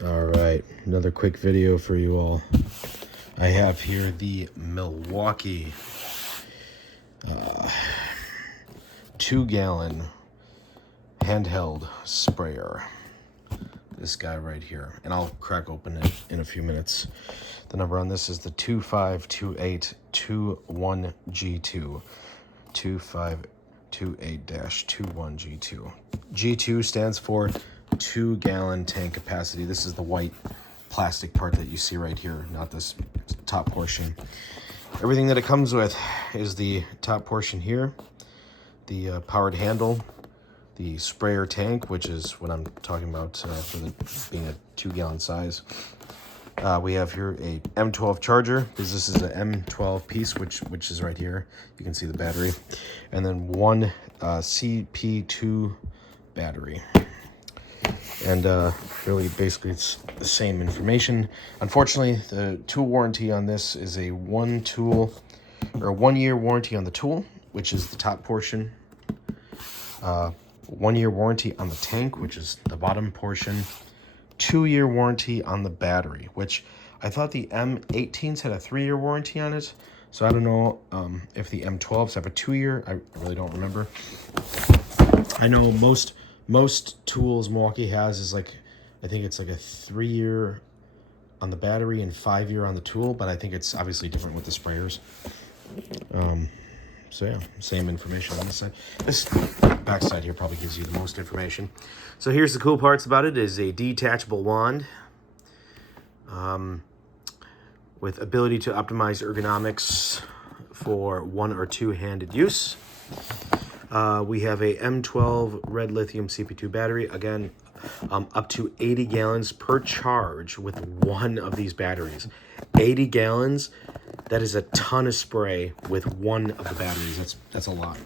All right, another quick video for you all. I have here the Milwaukee 2-gallon handheld sprayer. This guy right here, and I'll crack open it in a few minutes. The number on this is the 252821G2. 2528-21G2. G2 stands for 2-gallon tank capacity. This is the white plastic part that you see right here, not this top portion. Everything that it comes with is the top portion here, the powered handle, the sprayer tank, which is what I'm talking about for being a 2-gallon size. We have here a M12 charger, because this is an M12 piece, which is right here. You can see the battery. And then one CP2 battery. And really, basically, it's the same information. Unfortunately, the tool warranty on this is a 1 year warranty on the tool, which is the top portion. 1 year warranty on the tank, which is the bottom portion. 2-year warranty on the battery, which I thought the M18s had a 3-year warranty on it. So I don't know if the M12s have a 2-year. I really don't remember. I know most tools Milwaukee has is like, I think it's like a 3-year on the battery and 5-year on the tool, but I think it's obviously different with the sprayers. So yeah, same information on this side. This back side here probably gives you the most information. So here's the cool parts about it. It is a detachable wand with ability to optimize ergonomics for 1 or 2-handed use. We have a M12 red lithium CP2 battery. Again, up to 80 gallons per charge with one of these batteries. 80 gallons, that is a ton of spray with one of the batteries. That's a lot.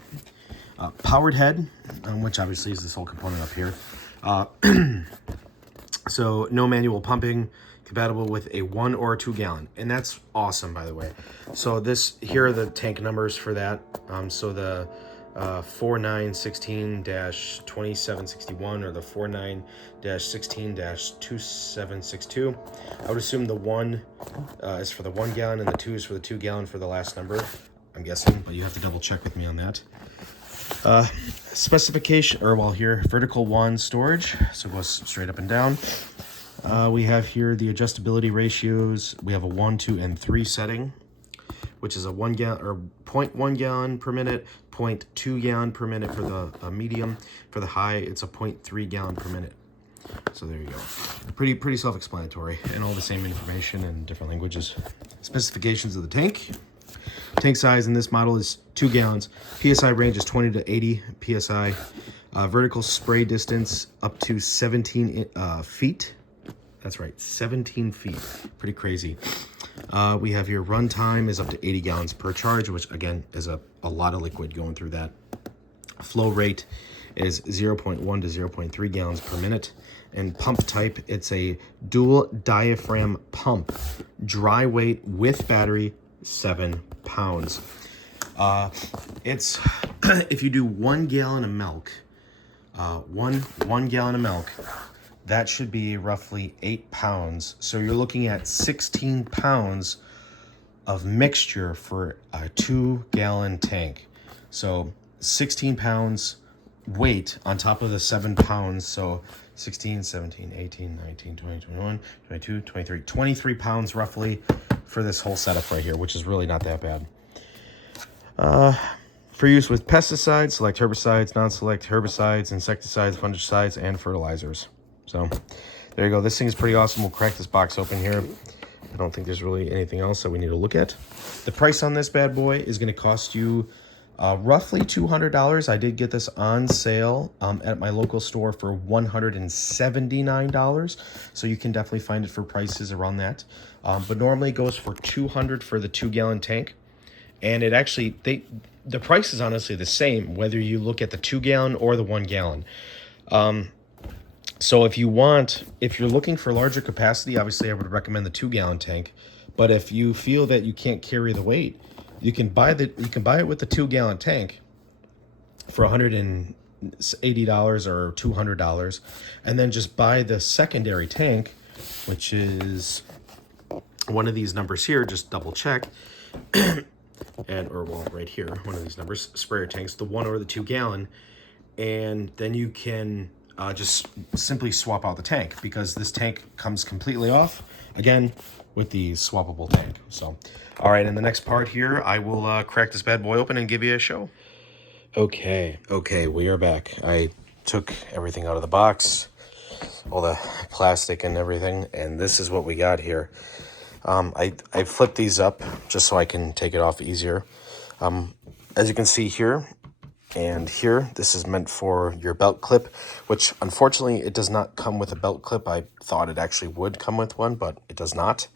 Powered head, which obviously is this whole component up here. So no manual pumping, compatible with a 1 or 2 gallon. And that's awesome, by the way. So here are the tank numbers for that. So the 4916-2761 or the 49-16-2762. I would assume the 1 is for the 1 gallon and the 2 is for the 2 gallon for the last number, I'm guessing, but you have to double check with me on that. Specification, here, vertical wand storage, so it goes straight up and down. We have here the adjustability ratios. We have a 1, 2, and 3 setting, which is a 1 gallon or 0.1 gallon per minute, 0.2 gallon per minute for the medium. For the high, it's a 0.3 gallon per minute. So there you go. Pretty self-explanatory, and all the same information in different languages. Specifications of the tank. Tank size in this model is 2 gallons. PSI range is 20 to 80 PSI. Vertical spray distance up to 17 feet. That's right, 17 feet. Pretty crazy. We have here run time is up to 80 gallons per charge, which again is a lot of liquid going through that. Flow rate is 0.1 to 0.3 gallons per minute. And pump type, it's a dual diaphragm pump. Dry weight with battery, 7 pounds. It's if you do 1 gallon of milk, one gallon of milk, that should be roughly 8 pounds. So you're looking at 16 pounds of mixture for a 2-gallon tank. So 16 pounds weight on top of the 7 pounds. So 16, 17, 18, 19, 20, 21, 22, 23. 23 pounds roughly for this whole setup right here, which is really not that bad. For use with pesticides, select herbicides, non-select herbicides, insecticides, fungicides, and fertilizers. So there you go. This thing is pretty awesome. We'll crack this box open here. I don't think there's really anything else that we need to look at. The price on this bad boy is going to cost you roughly $200. I did get this on sale at my local store for $179. So you can definitely find it for prices around that. But normally it goes for $200 for the 2-gallon tank. And it actually, the price is honestly the same, whether you look at the 2-gallon or the 1 gallon. So if you're looking for larger capacity, obviously I would recommend the 2-gallon tank. But if you feel that you can't carry the weight, you can buy it with the 2-gallon tank for $180 or $200, and then just buy the secondary tank which is one of these numbers here. Just double check. Or well, right here, one of these numbers, sprayer tanks, the 1 or the 2 gallon. And then you can just simply swap out the tank, because this tank comes completely off, again, with the swappable tank. So, all right, in the next part here, I will crack this bad boy open and give you a show. Okay, we are back. I took everything out of the box, all the plastic and everything, and this is what we got here. I flipped these up just so I can take it off easier. As you can see here and here, this is meant for your belt clip, which unfortunately it does not come with a belt clip. I thought it actually would come with one, but it does not.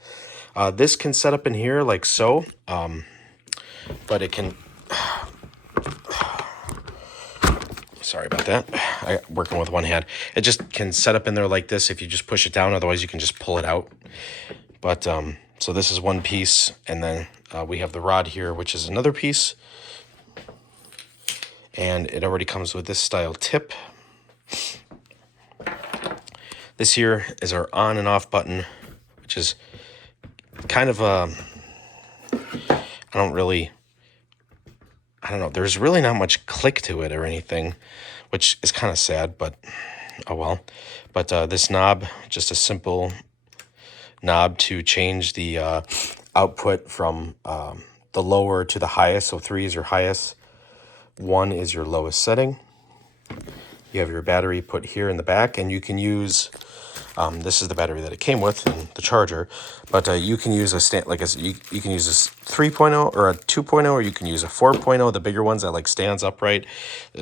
This can set up in here like so, but it can... Sorry about that. I'm working with one hand. It just can set up in there like this if you just push it down. Otherwise, you can just pull it out. But so this is one piece, and then we have the rod here, which is another piece. And it already comes with this style tip. This here is our on and off button, which is kind of a... I don't know. There's really not much click to it or anything, which is kind of sad, but oh well. But this knob, just a simple knob to change the output from the lower to the highest. So 3 is your highest, 1 is your lowest setting. You have your battery put here in the back, and you can use this is the battery that it came with and the charger, but you can use a stand you can use this 3.0 or a 2.0, or you can use a 4.0, the bigger ones that like stands upright.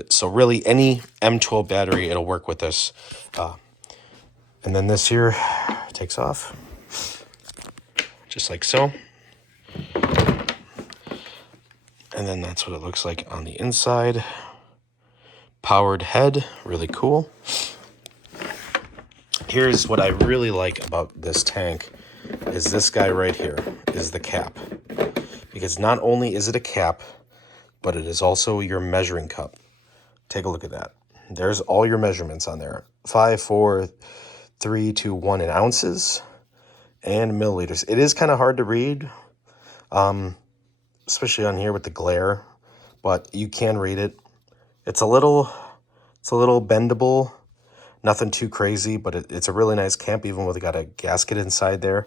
So really any M12 battery, it'll work with this. And then this here takes off just like so. And then that's what it looks like on the inside. Powered head, really cool. Here's what I really like about this tank, is this guy right here, is the cap. Because not only is it a cap, but it is also your measuring cup. Take a look at that. There's all your measurements on there. 5, 4, 3, 2, 1 in ounces and milliliters. It is kind of hard to read, especially on here with the glare, but you can read it. It's a little bendable. Nothing too crazy, but it's a really nice camp, even with it got a gasket inside there.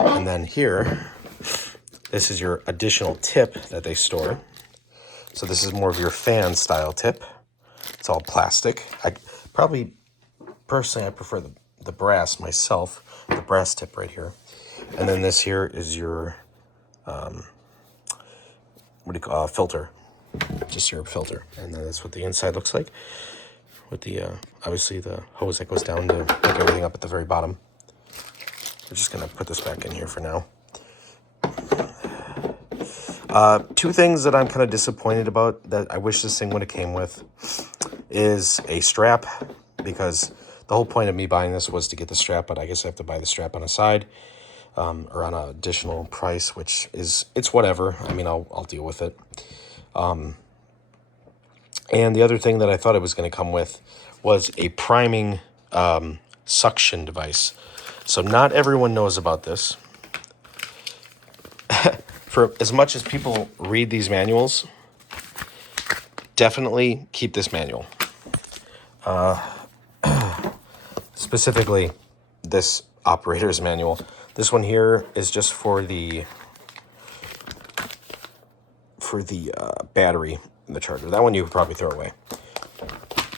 And then here, this is your additional tip that they store. So this is more of your fan style tip. It's all plastic. Personally, I prefer the brass myself, the brass tip right here. And then this here is your, filter, just your filter. And then that's what the inside looks like, with the, obviously the hose that goes down to pick everything up at the very bottom. We're just gonna put this back in here for now. 2 things that I'm kind of disappointed about that I wish this thing would have came with is a strap, because the whole point of me buying this was to get the strap, but I guess I have to buy the strap on a side, or on an additional price, which is, it's whatever. I mean, I'll deal with it. And the other thing that I thought it was going to come with was a priming suction device. So not everyone knows about this. For as much as people read these manuals, definitely keep this manual. Specifically, this operator's manual. This one here is just for the battery in the charger. That one you could probably throw away.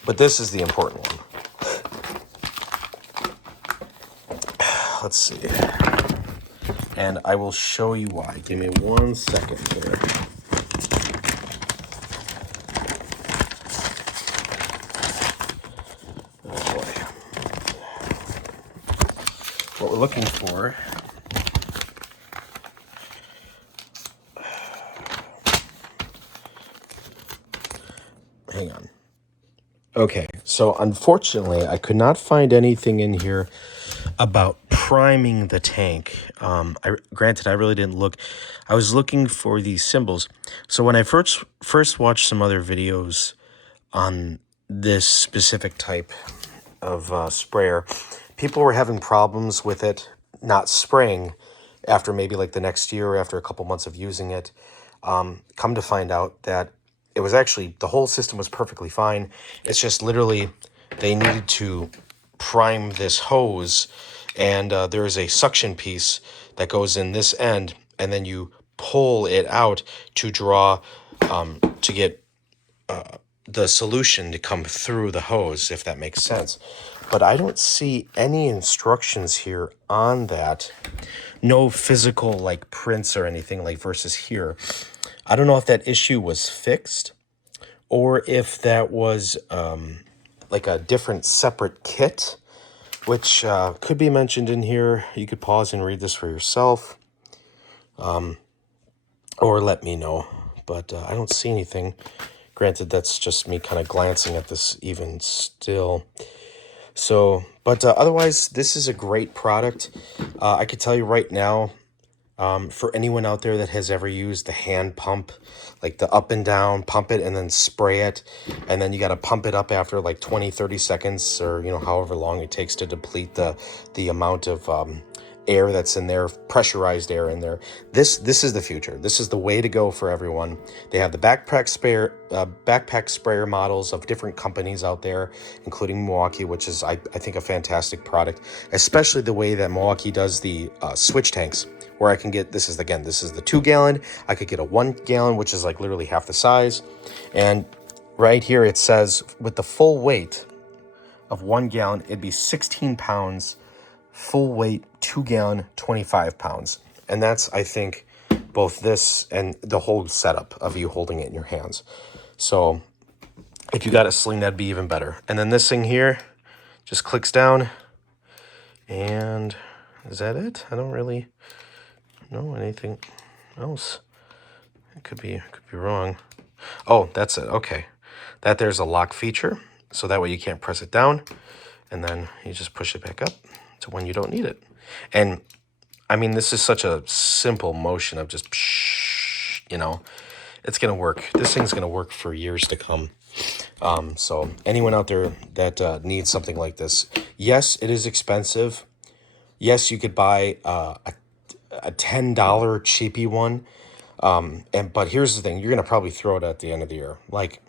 But this is the important one. Let's see. And I will show you why. Give me 1 second here. Oh boy. What we're looking for hang on. Okay, so unfortunately, I could not find anything in here about priming the tank. Granted, I really didn't look. I was looking for these symbols. So when I first watched some other videos on this specific type of sprayer, people were having problems with it not spraying after maybe like the next year or after a couple months of using it. Come to find out that it was actually, the whole system was perfectly fine. It's just literally they needed to prime this hose, and there is a suction piece that goes in this end, and then you pull it out to draw, to get the solution to come through the hose, if that makes sense. But I don't see any instructions here on that. No physical like prints or anything like versus here. I don't know if that issue was fixed or if that was like a different separate kit, which could be mentioned in here. You could pause and read this for yourself, or let me know. But I don't see anything. Granted, that's just me kind of glancing at this even still. So, but otherwise, this is a great product. I could tell you right now, for anyone out there that has ever used the hand pump, like the up and down, pump it and then spray it, and then you got to pump it up after like 20-30 seconds, or however long it takes to deplete the amount of air that's in there, pressurized air in there. This is the future. This is the way to go for everyone. They have the backpack sprayer models of different companies out there, including Milwaukee, which is I think a fantastic product, especially the way that Milwaukee does the switch tanks, where I can get, this is the 2-gallon. I could get a 1-gallon, which is like literally half the size. And right here it says with the full weight of 1 gallon, it'd be 16 pounds. Full weight 2-gallon, 25 pounds. And that's, I think, both this and the whole setup of you holding it in your hands. So if you got a sling, that'd be even better. And then this thing here just clicks down, and is that it? I don't really know anything else. It could be wrong. Oh, that's it. Okay. That there's a lock feature, so that way you can't press it down, and then you just push it back up to when you don't need it. And I mean, this is such a simple motion of just, it's going to work. This thing's going to work for years to come. So anyone out there that needs something like this, yes, it is expensive. Yes, you could buy a $10 cheapy one. But here's the thing, you're going to probably throw it at the end of the year, like,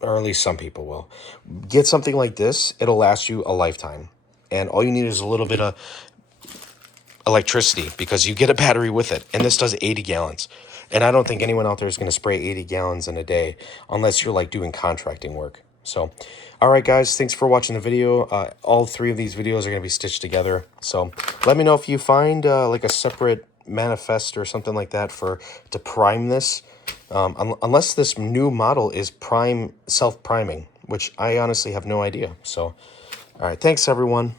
or at least some people will. Get something like this. It'll last you a lifetime. And all you need is a little bit of electricity, because you get a battery with it. And this does 80 gallons. And I don't think anyone out there is going to spray 80 gallons in a day unless you're like doing contracting work. So, all right, guys, thanks for watching the video. All 3 of these videos are going to be stitched together. So let me know if you find like a separate manifest or something like that to prime this. Unless this new model is self-priming, which I honestly have no idea. So, all right, thanks, everyone.